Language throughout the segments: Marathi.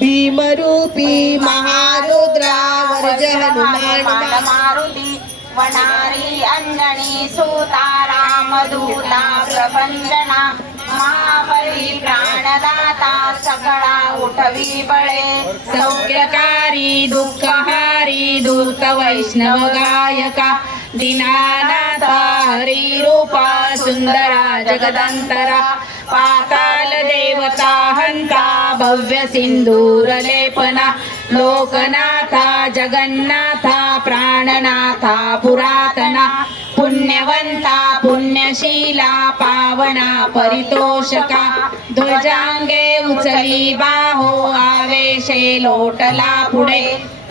भीमरूपी महारुद्रा वर्ज हनुमान मारुती वनारी अंजनी सुता रामदूता प्रपंचना महाबली प्राणदाता सकळा उठवी बळे सौख्यकारी दुःखहारी दूत वैष्णव गायका दीनानाथा हरी सुन्दरा सुंदरा जगदंतरा पाताल देवता हंता भव्य सिंदूर लेपना लोकनाथा जगन्नाथा प्राणनाथा पुरातना पुण्यवंता पुण्यशीला पावना परितोषका ध्वजांगे उचली बाहो आवेशे लोटला पुढे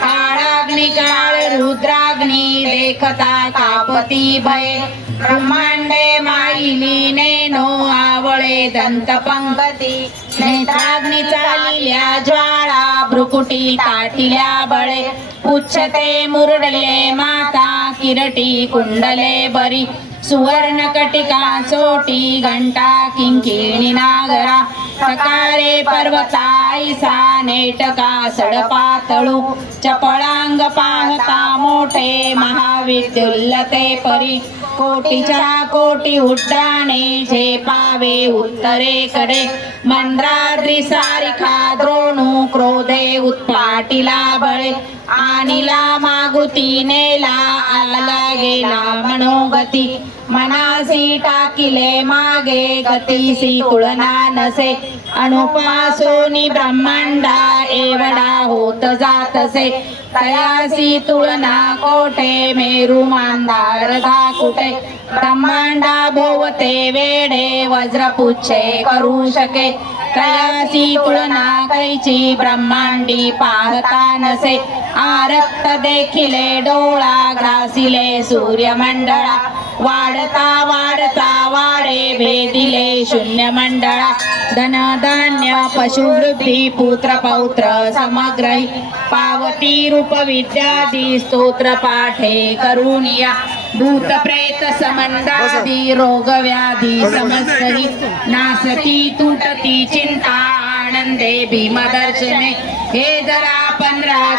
काळाग्निकाळ रुद्राग्नी देखता कापती भय ब्रह्मांडे माईनी नेनो आवळे दंत पंगती नेत्राग्नी चालिल्या ज्वाळा भ्रुकुटी ताटिल्या बळे. उच्छते मुरडले माता किरटी कुंडले बरी. सुवर्ण कटिका चोटी घंटा किंकिणी नागरा. सकाळे पर्वतायसा नेटका सडपातळू चपळांग पाहता मोठे महाविद्युल्लते परी. कोटीच्या कोटी उड्डाणे झेपावे उत्तरेकडे. मंद्राद्री सारिखा द्रोणू क्रोधे उत्पाटीला बळे. आणिला मागुती नेला आला गेला मनोगती मनासी टाकिले मागे गतीसी कुळना नसे. अनुपासोनी ब्रह्मांडा एवढा होत जातसे तयासी तुळना कोठे? मेरू मांदार कुठे? ब्रह्मांडा भोवते वेडे वज्रपुच्छे करू शके. तयासी तुळना कैची ब्रह्मांडी पाहता नसे. आरक्त देखिले डोळा ग्रासिले सूर्यमंडळा. वाढता वाढता वाढे भेदिले शून्य मंडळा धन धान्य पशुवृद्धी पुत्र पौत्र समग्रही. पावती रूप विद्यादी स्तोत्र पाठे करुणिया भूत प्रेत समंदादी रोग व्याधी समस्तही. नासती तुटती चिंता आनंदे भीमदर्शने. हे जरा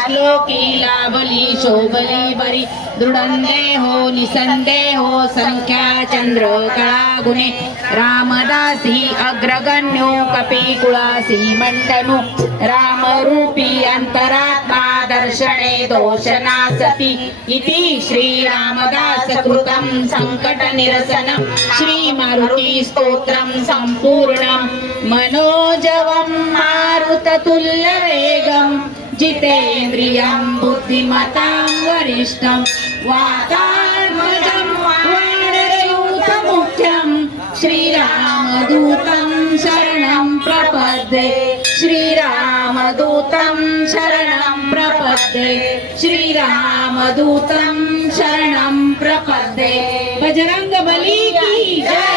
पंधरा श्लोकी लाभली शोभली बरी दृढंदे हो निसंदे हो संख्या चंद्र कळा गुणे रामदासी अग्रगण्यो कपी कुळासी मंडनु रामरूपी अंतरात्मा दर्शने दोषनासती इति श्री रामदास कृतं संकट निरसन श्री मारुती स्तोत्रम संपूर्णम मनोजवं मारुततुल्य वेगं जितेन्द्रियं बुद्धिमतां वरिष्ठं वानरयूथमुख्यं श्रीरामदूतं शरणं प्रपद्ये। श्रीरामदूतं शरणं प्रपद्ये। श्रीरामदूतं शरणं प्रपद्ये। बजरंग बली की जय पवन सुत हनुमान की जय